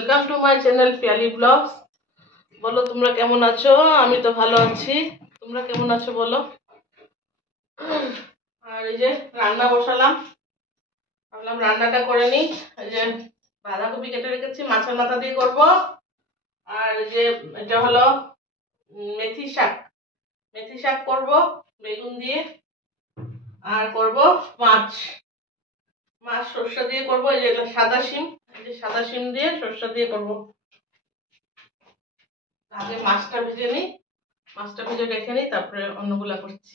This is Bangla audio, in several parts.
Welcome to my channel Piyali blogs. বলো তোমরা কেমন আছো? আমি তো ভালো আছি, তোমরা কেমন আছো বলো। আর এই যে রান্না বসালাম, ভাবলাম রান্নাটা করে নিই। এই যে বাঁধাকপি কেটে রেখেছি, মাছের মাথা দিয়ে করব। আর যে এটা হলো মেথি শাক, মেথি শাক করব বেগুন দিয়ে। আর করব মাছ, মাছ সর্ষে দিয়ে করব। এই যে এটা সাদা শিম, এই যে সাদা শিম দিয়ে সর্ষে দিয়ে করব। আগে মাছটা ভেজে নিই, মাছটা ভেজে রেখে নিই, তারপরে অন্যগুলা করছি।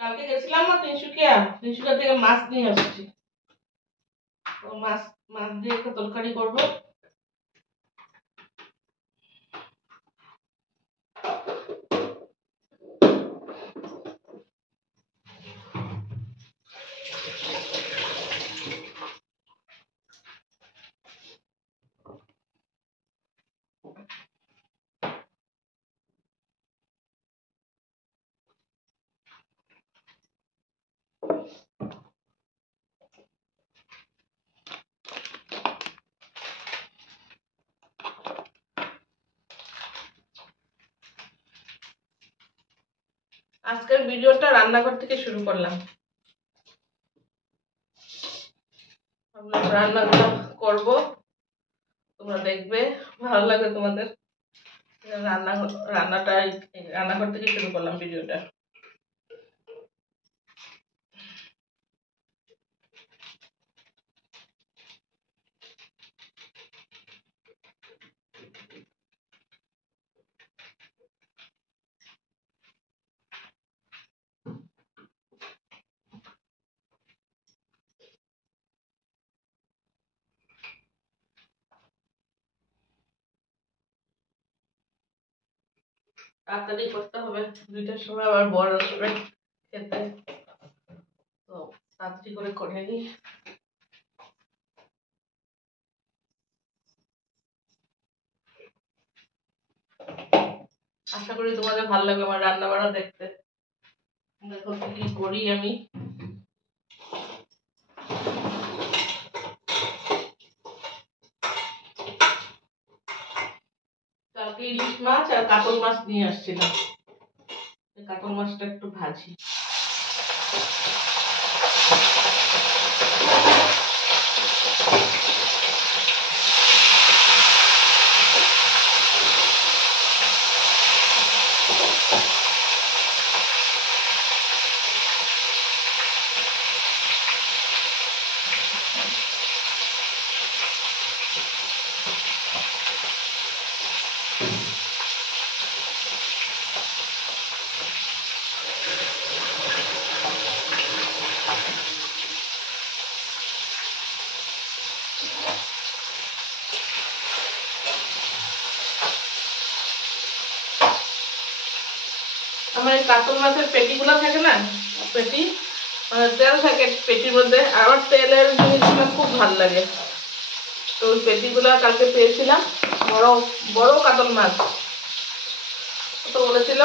কালকে গেছিলাম না তিনসুকিয়া, তিনসুকিয়া থেকে মাছ নিয়ে আসছি। তো মাছ মাছ দিয়ে একটা তরকারি করব। আজকের ভিডিওটা রান্নাঘর থেকে শুরু করলাম, রান্নাগুলো করব, তোমরা দেখবে, ভালো লাগে তোমাদের। রান্নাটা রান্নাঘর থেকে শুরু করলাম ভিডিওটা। তাড়াতাড়ি করতে হবে, 2টার সময় আবার বর আসবে খেতে, তো তাড়াতাড়ি করে নিই। আশা করি তোমাদের ভালো লাগবে আমার রান্না বান্না দেখতে। দেখো কি করি আমি। কালকে ইলিশ মাছ আর কাতল মাছ নিয়ে আসছিলাম, কাতল মাছটা একটু ভাজি। আমার এই কাতল মাছের পেটিগুলো থাকে না, পেটি মানে তেল থাকে পেটির মধ্যে, আমার তেলের জিনিসগুলো খুব ভালো লাগে। তো ওই পেটিগুলো কালকে পেয়েছিলাম, বড় বড় কাতল মাছ, তো বলেছিল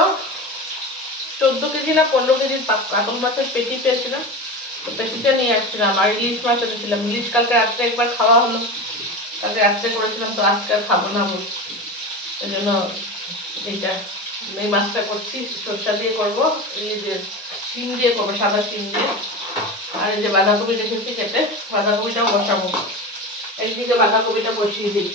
14 কেজি না 15 কেজির কাতল মাছের পেটি পেয়েছিলাম। তো পেটিটা নিয়ে আসছিলাম। আর ইলিশ মাছ এনেছিলাম, ইলিশ কালকে রাত্রে একবার খাওয়া হলো, কালকে রাত্রে করেছিলাম, তো আজকে আর খাবো না বল, এই জন্য এইটা এই মাছটা করছি, সরষা দিয়ে করবো, এই যে শিম দিয়ে করবো, সাদা শিম দিয়ে। আর এই যে বাঁধাকপি রেখেছি কেটে, বাঁধাকপিটাও বসাবো, একদিকে বাঁধাকপিটা বসিয়ে দিই।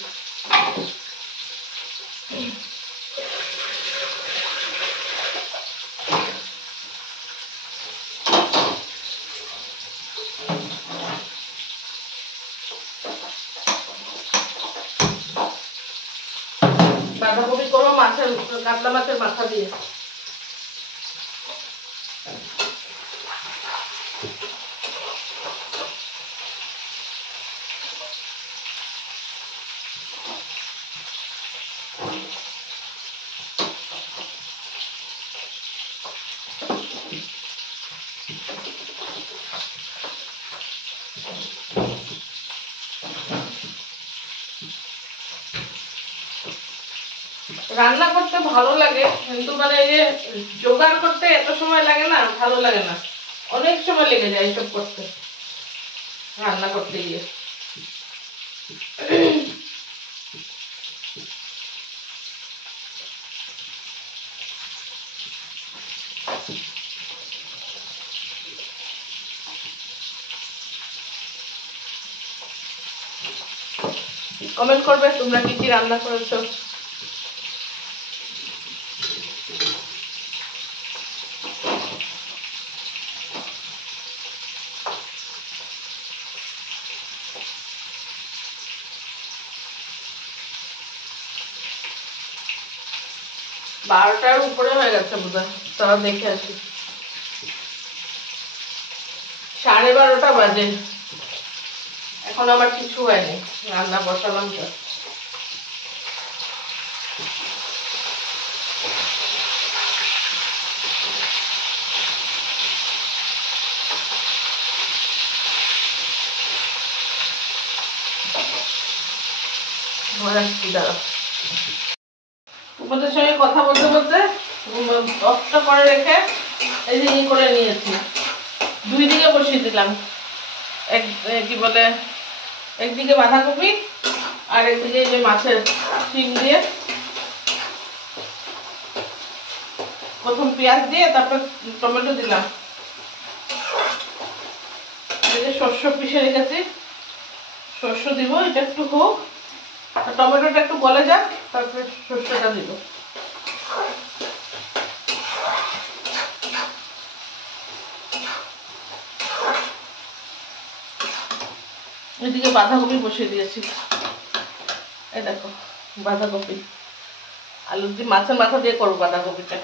বাঁধাকপি করবো মাছের, কাতলা মাছের মাথা দিয়ে। রান্না করতে ভালো লাগে, কিন্তু মানে এই যে জোগাড় করতে এত সময় লাগে না, ভালো লাগে না। অনেক সময় লেগে যায় এসব করতে, রান্না করতে গিয়ে। কমেন্ট করবে তোমরা কি কি রান্না করেছো। বারোটার উপরে হয়ে গেছে বোধহয়, তাও দেখে আসি। 12:30 বাজে, এখন আমার কিছু হয়নি, রান্না বসালাম তো। তোমাদের সঙ্গে কথা বলতে বলতে অফটা করে রেখে এই যে করে নিয়েছি, 2 দিকে বসিয়ে দিলাম। কি বলে, একদিকে বাঁধাকপি আর একদিকে এই যে মাছের শিম দিয়ে, প্রথম পেঁয়াজ দিয়ে তারপর টমেটো দিলাম। এই যে শস্য পিষে রেখেছি, শস্য দিব, এটা একটু হোক, টমেটোটা একটু গলে যাক, তারপরে শস্যটা দিব। এদিকে বাঁধাকপি বসিয়ে দিয়েছি, এই দেখো বাঁধাকপি, আলু দিয়ে মাছের মাথা দিয়ে করবো বাঁধাকপিটা।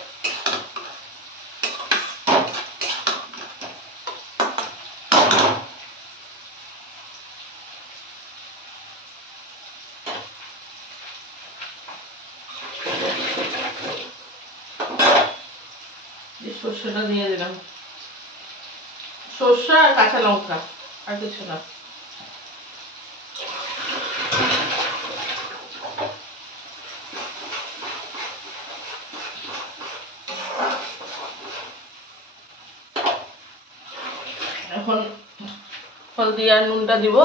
সর্ষেটা দিয়ে দিলাম, সর্ষে আর কাঁচা লঙ্কা, আর কিছু না। এখন হলদি আর নুনটা দিব।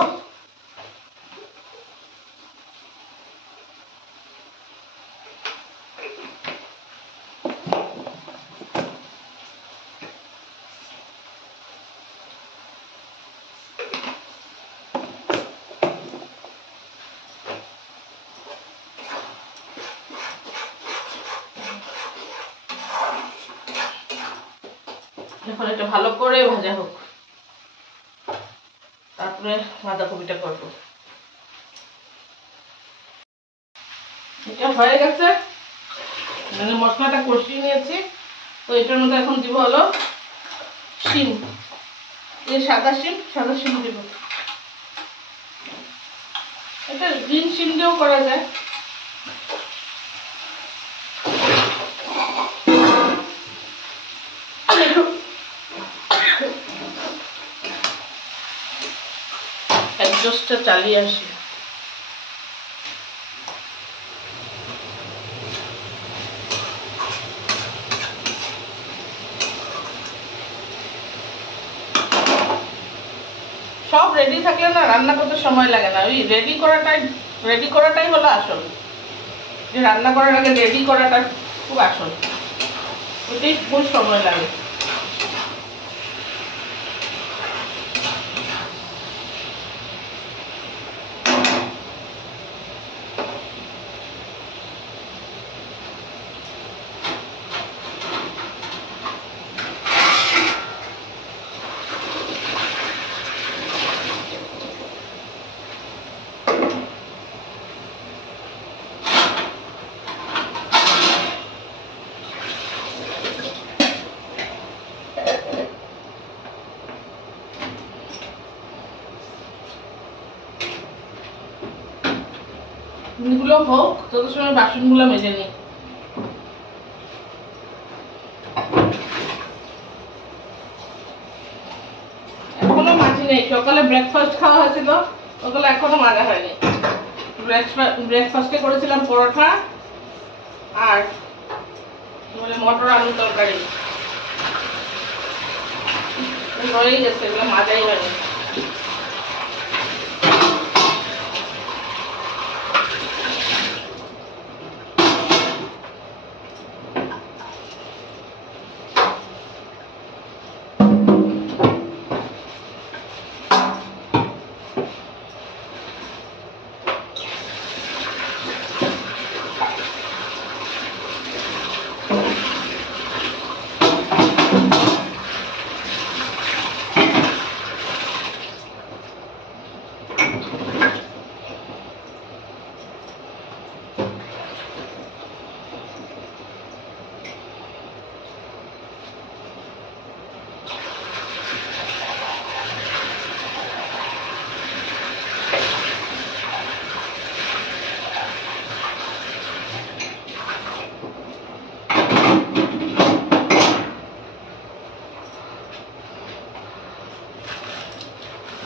এখন এটা ভালো করে ভাজা হোক, তারপরে বাঁধাকপিটা করবো। এটা হয়ে গেছে, মানে মশলাটা কষিয়ে নিয়েছি। তো এটার মধ্যে এখন দিব হলো শিম, এই সাদা শিম দিব। এটা গ্রিন শিম দিয়েও করা যায়। অ্যাডজাস্টটা চালিয়ে আসি। সব রেডি থাকলে না রান্না করতে সময় লাগে না, ওই রেডি করাটাই হলো আসল। যে রান্না করার আগে রেডি করাটা খুব আসল, ওটাই খুব সময় লাগে। এগুলো হোক, তত সময় বাসনগুলো মেজে নিই। এখনো মাজি নেই, সকালে ব্রেকফাস্ট খাওয়া হয়েছিল, ওগুলো এখনো মাজা হয়নি। ব্রেকফাস্টে করেছিলাম পরোটা আর মটর আলু তরকারি হয়েই গেছে, এগুলো মাজাই হয়নি।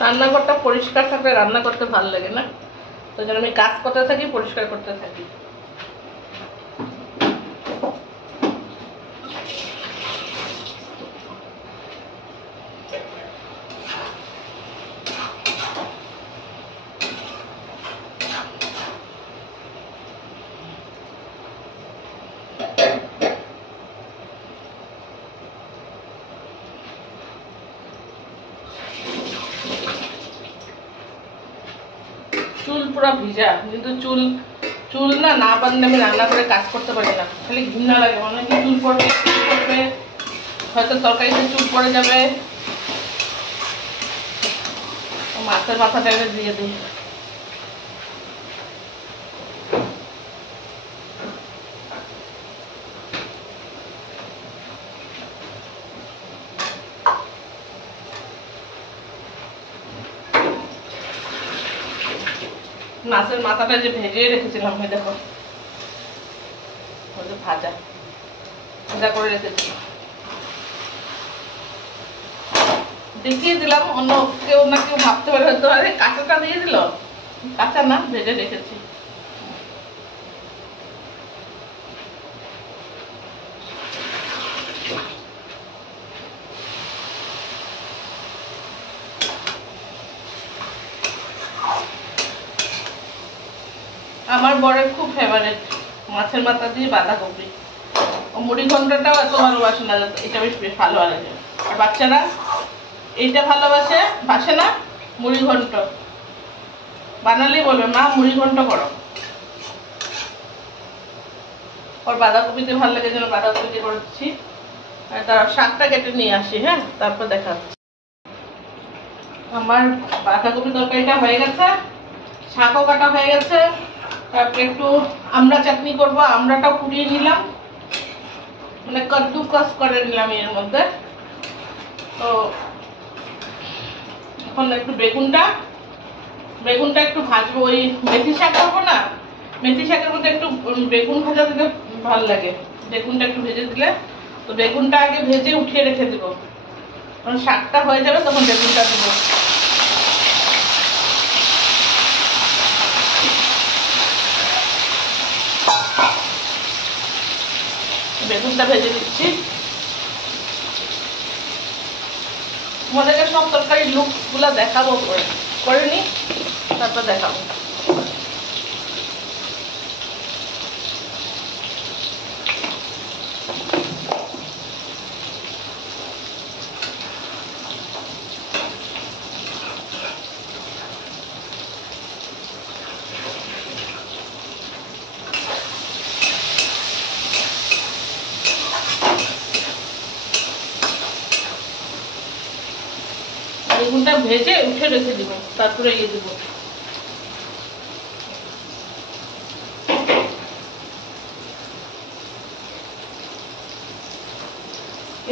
রান্নাঘরটা পরিষ্কার থাকলে রান্না করতে ভালো লাগে না, তো জন্য আমি কাজ করতে থাকি, পরিষ্কার করতে থাকি। চুল পুরো ভিজা, কিন্তু চুল চুল না বাঁধলে আমি রান্না করে কাজ করতে পারি না, খালি ঘৃণা লাগে, মনে হয় চুল পড়বে, হয়তো তরকারিতে চুল পড়ে যাবে। মাছের মাথাটা এনে দিয়ে দিই। মাছের মাথাটা যে ভেজে রেখেছিলাম, দেখো ভাজা ভাজা করে রেখেছি, দেখিয়ে দিলাম, অন্য কেউ না কেউ ভাবতে পারে হয়তো আরে কাঁচাটা দিয়ে দিল, কাঁচা না, ভেজে রেখেছি। আমার বরের খুব ফেভারিট মাছের মাথা দিয়ে বাঁধাকপি, মুড়ি ঘন্টটাও এত ভালোবাসে না, এটা বেশ ভালো লাগে। আর বাচ্চারা এইটা ভালোবাসে, বাসে না মুড়ি ঘন্ট, বানালেই বলবে মা মুড়ি ঘন্ট করো। ওর বাঁধাকপিতে ভালো লাগে, যেন বাঁধাকপি দিয়ে করছি। আর তার শাকটা কেটে নিয়ে আসি, হ্যাঁ, তারপর দেখা যাচ্ছে। আমার বাঁধাকপি তরকারিটা হয়ে গেছে, শাকও কাটা হয়ে গেছে। তারপরে একটু আমড়া চাটনি করবো, আমড়াটাও কুড়িয়ে নিলাম, মানে কদ্দুকস করে নিলাম এর মধ্যে। তো এখন একটু বেগুনটা একটু ভাজবো, ওই মেথি শাক করবো না, মেথি শাকের মধ্যে একটু বেগুন ভাজা দিলে ভালো লাগে, বেগুনটা একটু ভেজে দিলে। তো বেগুনটা আগে ভেজে উঠিয়ে রেখে দেবো, কারণ শাকটা হয়ে যাবে তখন বেগুনটা দেবো। বেগুনটা ভেজে দিচ্ছি। তোমাদেরকে সব তরকারির লুক গুলা দেখাবো, করে নি তারপর দেখাবো। বেগুনটা ভেজে উঠে রেখে দিব, তারপরে ইয়ে দেবো।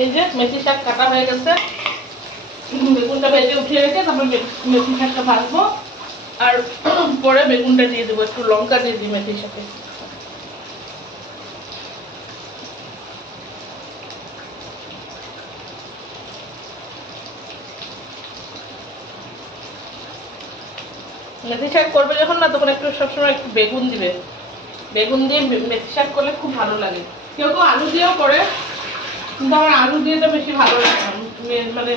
এই যে মেথি শাক কাটা হয়ে গেছে, বেগুনটা ভেজে উঠিয়ে রেখে তারপর মেথি শাকটা ভাজবো, আর পরে বেগুনটা দিয়ে দেবো, একটু লঙ্কা দিয়ে দিই মেথি শাকে। মেথি শাক করবে যখন না, তখন একটু সবসময় একটু বেগুন দিবে, বেগুন দিয়ে মেথি শাক করলে খুব ভালো লাগে। কেউ কেউ আলু দিয়েও করে, কিন্তু আমার আলু দিয়ে তো বেশি ভালো লাগে না, মানে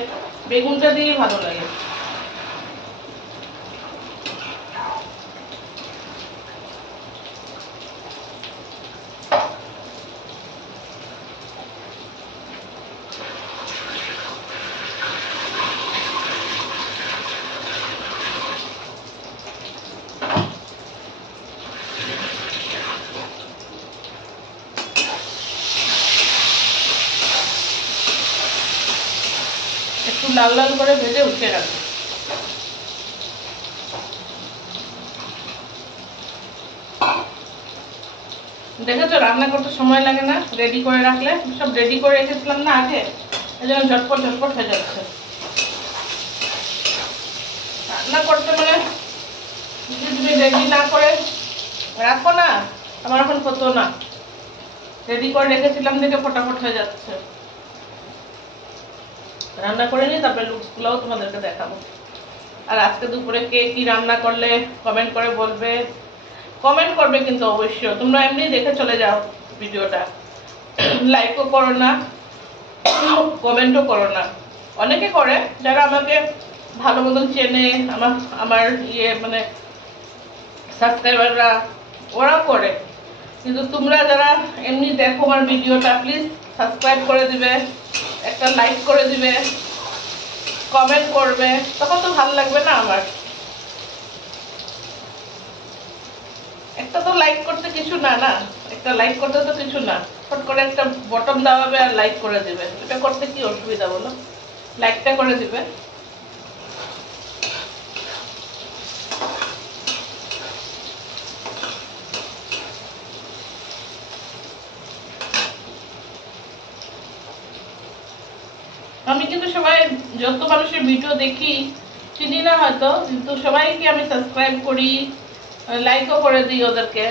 বেগুনটা দিয়ে ভালো লাগে। একটু লাল লাল করে ভেজে উঠিয়ে রাখবো। দেখেছো রান্না করতে সময় লাগে না, রেডি করে রাখলে। সব রেডি করে রেখেছিলাম না আগে, এই জন্য ঝটপট ঝটপট হয়ে যাচ্ছে। রান্না করতে মানে যদি তুমি রেডি না করে রাখো না, আমার এখন হতো না। রেডি করে রেখেছিলাম দেখে ফটাফট হয়ে যাচ্ছে। রান্না করে নিই, তারপরে লুকসগুলোও তোমাদেরকে দেখাবো। আর আজকে দুপুরে কে কি রান্না করলে কমেন্ট করে বলবে, কমেন্ট করবে কিন্তু অবশ্যই। তোমরা এমনি দেখে চলে যাও ভিডিওটা, লাইকও করো না, কমেন্টও করো না। অনেকে করে যারা আমাকে ভালো মতন চেনে, আমার মানে সাবস্ক্রাইবাররা, ওরাও করে। কিন্তু তোমরা যারা এমনি দেখো আমার ভিডিওটা, প্লিজ সাবস্ক্রাইব করে দিবে, একটা লাইক করে দিবে, কমেন্ট করবে, তখন তো ভালো লাগবে না আমার। একটা তো লাইক করতে কিছু না, একটা লাইক করতে তো কিছু না, ফট করে একটা বটন দাবাবে আর লাইক করে দিবে। এটা করতে কি অসুবিধা বলো? লাইকটা করে দিবে। আমি কিন্তু সবাই, যত মানুষের ভিডিও দেখি চিনি না হয়তো, কিন্তু সবাইকে আমি সাবস্ক্রাইব করি, লাইকও করে দিই ওদেরকে।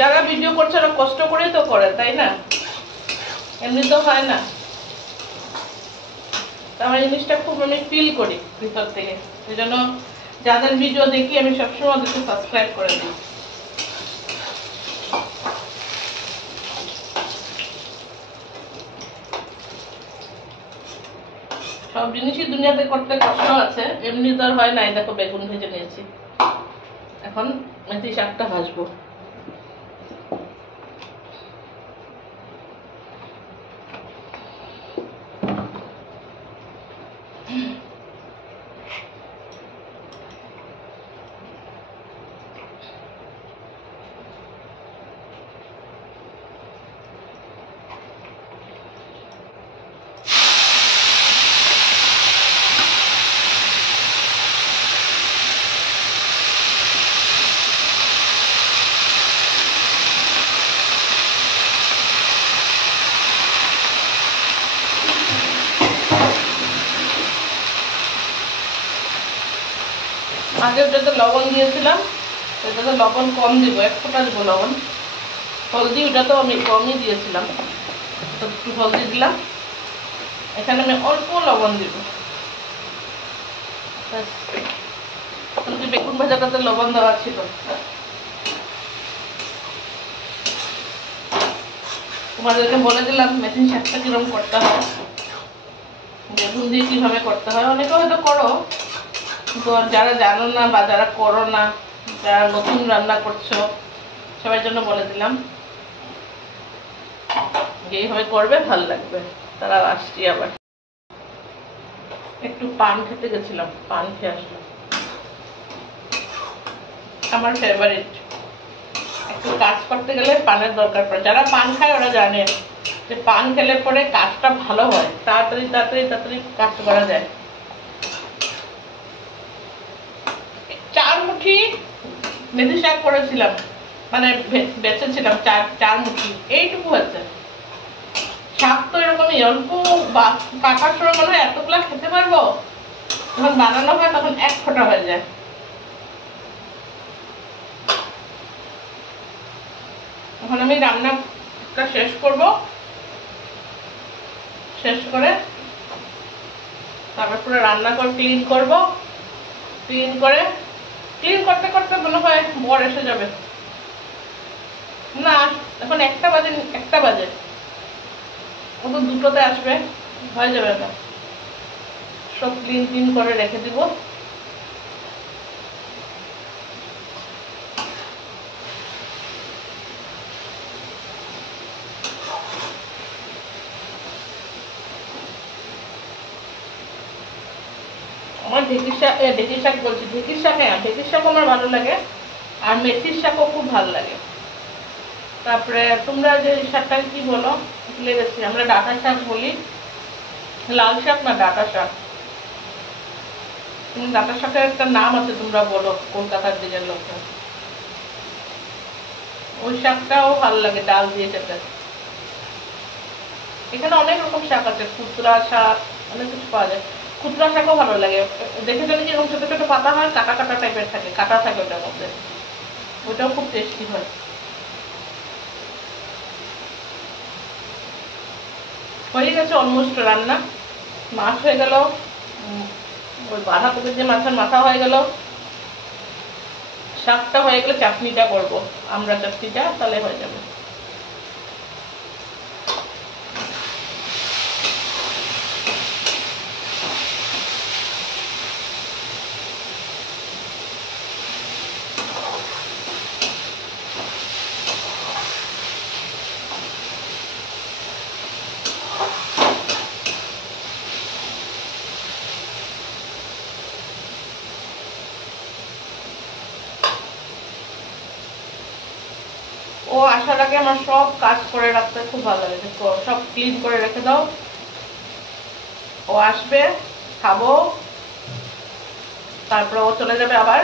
যারা ভিডিও করছে ওরা কষ্ট করেই তো করে, তাই না? এমনি তো হয় না। আমার জিনিসটা খুব আমি ফিল করি ভিতর থেকে, এই জন্য যাদের ভিডিও দেখি আমি সবসময় ওদেরকে সাবস্ক্রাইব করে দিই। সব জিনিসই দুনিয়াতে করতে কষ্ট আছে, এমনি তো আর হয় নাই। দেখো বেগুন ভেজে নিয়েছি, এখন মেথি শাকটা ভাজবো। আগে ওটাতে লবণ দিয়েছিলাম, এটাতে লবণ কম দিব, 1 ফোঁটা দিব লবণ। হলদি ওটা তো আমি কমই দিয়েছিলাম, একটু হলদি দিলাম। এখানে আমি অল্প লবণ দিব। বেগুন ভাজাটাতে লবণ দেওয়া ছিল। তোমাদেরকে বলে দিলাম মেথি শাকটা কিরকম করতে হয়, বেগুন দিয়ে কিভাবে করতে হয়। অনেকে হয়তো করো, কিন্তু যারা জানো না বা যারা করো না, যারা নতুন রান্না করছো, সবার জন্য বলে দিলাম এইভাবে করবে, ভালো লাগবে। তারা আসছি আবার একটু পান খেতে গেছিলাম, পান খেয়ে আসলাম, আমার ফেভারিট। একটু কাজ করতে গেলে পানের দরকার পড়ে। যারা পান খায় ওরা জানে যে পান খেলে পরে কাজটা ভালো হয়, তাড়াতাড়ি তাড়াতাড়ি তাড়াতাড়ি কাজ করা যায়। 4 মুঠি মেথি শাক করেছিলাম, মানে বেঁচেছিলাম 4 মুঠি, এইটুকু আছে। শাক তো এরকমই অল্প, কাটার সময় মনে হয় এতগুলা খেতে পারবো, যখন বানানো হয় তখন 1 ফোঁটা হয়ে যায়। এখন আমি রান্নাটা শেষ করব, শেষ করে তারপর পুরো রান্নাঘর ক্লিন করব। ক্লিন করতে করতে মনে হয় বর এসে যাবে। না এখন 1টা বাজে, 1টা বাজে, ও তো 2টোতে আসবে, হয়ে যাবে না। সব ক্লিন করে রেখে দিব। আমার ঢেঁকির শাক বলছি, ঢেঁকির শাক, হ্যাঁ ঢেঁকির শাক আমার ভালো লাগে, আর মেথির শাকও খুব ভালো লাগে। তারপরে তোমরা যে শাকটাকে কি বলো ভুলে গেছি, আমরা ডাঁটা শাক বলি, লাল শাক না ডাঁটা শাক। ডাঁটা শাকের একটা নাম আছে, তোমরা বলো কলকাতার দিকের লোকটা। ওই শাকটাও ভালো লাগে ডাল দিয়ে খেতে। এখানে অনেক রকম শাক আছে, খুচরা শাক, অনেক কিছু পাওয়া যায়। খুচরা শাকও ভালো লাগে, দেখে জানি যেরকম ছোট ছোট পাতা হয়, কাটা কাটা টাইপের থাকে, কাটা থাকে ওটার মধ্যে, ওটাও খুব টেস্টি হয়। হয়ে গেছে অলমোস্ট রান্না। মাছ হয়ে গেল, ওই বাঁধাকপির যে মাছের মাথা হয়ে গেল, শাকটা হয়ে গেলে চাটনিটা করবো, আমরা চাটনিটা, তাহলে হয়ে যাবে। ও আসার আগে আমার সব কাজ করে রাখতে খুব ভালো লাগে, সব ক্লিন করে রেখে দাও। ও আসবে, খাবো, তারপরে ও চলে যাবে আবার,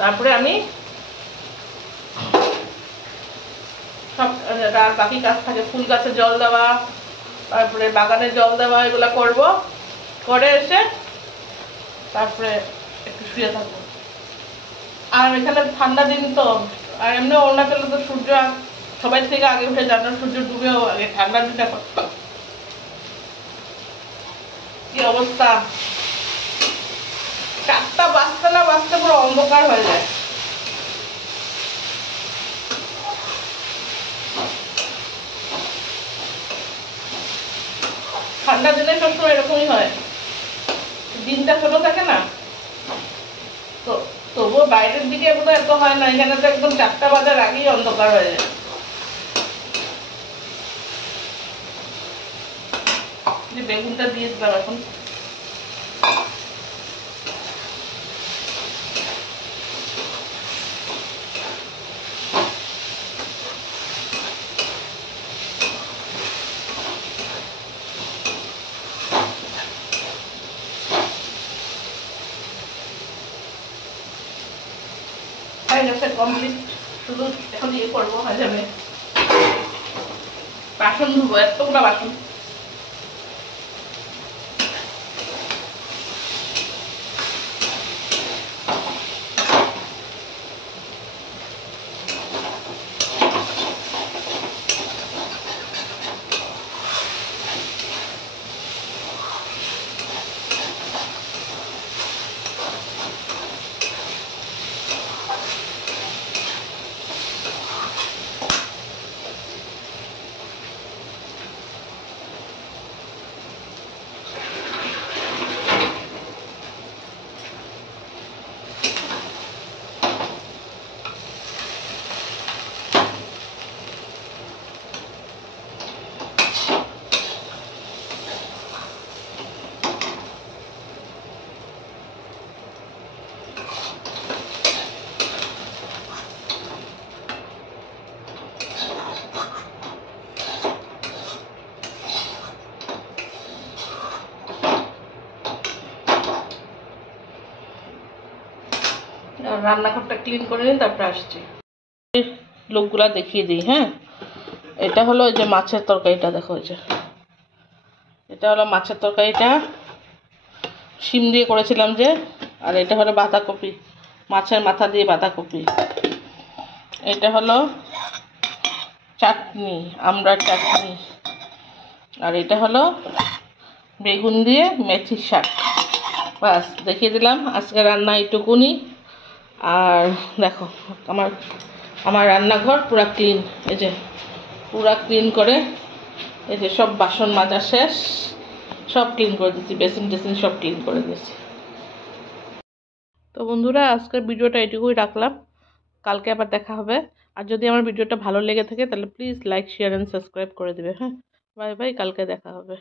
তারপরে আমি সব আর বাকি কাজ থাকে, ফুল গাছে জল দেওয়া, তারপরে বাগানে জল দেওয়া, এগুলো করব, করে এসে তারপরে একটু শুয়ে থাকবো। আর এখানে ঠান্ডা দিন তো, আর এমনি অরুণাচলে তো সূর্য সবাই থেকে আগে উঠে যায় না, সূর্য ডুবেও আগে, ঠান্ডার দিনটা কি অবস্থা, 4টা বাজতে না বাজতে পুরো অন্ধকার হয়ে যায়। ঠান্ডা দিনে সবসময় এরকমই হয়, দিনটা ছোট থাকে না তো, তবুও বাইরের দিকে এত হয় না, এখানে তো একদম 4টা বাজার আগেই অন্ধকার হয়ে যায়। বেগুনটা দিয়ে দিলাম এখন। কমপ্লিট, শুধু এখন ইয়ে করবো, হয়ে যাবে। বাসন ধুবো, এতগুলো বাসন। রান্নাঘরটা ক্লিন করে নিই, তারপরে আসছি। লোকগুলা দেখিয়ে দিই। হ্যাঁ, এটা হলো ওই যে মাছের তরকারিটা, দেখো ওই যে এটা হলো মাছের তরকারিটা, শিম দিয়ে করেছিলাম যে, আর এটা হলো বাঁধাকপি, মাছের মাথা দিয়ে বাঁধাকপি। এটা হলো চাটনি, আমরা চাটনি, আর এটা হলো বেগুন দিয়ে মেথির শাক। বাস দেখিয়ে দিলাম আজকে রান্না এইটুকুনি। আর দেখো আমার আমার রান্নাঘর পুরা ক্লিন, এই যে পুরা ক্লিন করে, এই যে সব বাসন মাজা শেষ, সব ক্লিন করে দিচ্ছি, বেসিন টেসিন সব ক্লিন করে দিয়েছি। তো বন্ধুরা, আজকের ভিডিওটা এটুকুই রাখলাম, কালকে আবার দেখা হবে। আর যদি আমার ভিডিওটা ভালো লেগে থাকে তাহলে please like, share and subscribe করে দেবে। হ্যাঁ, বাই বাই, কালকে দেখা হবে।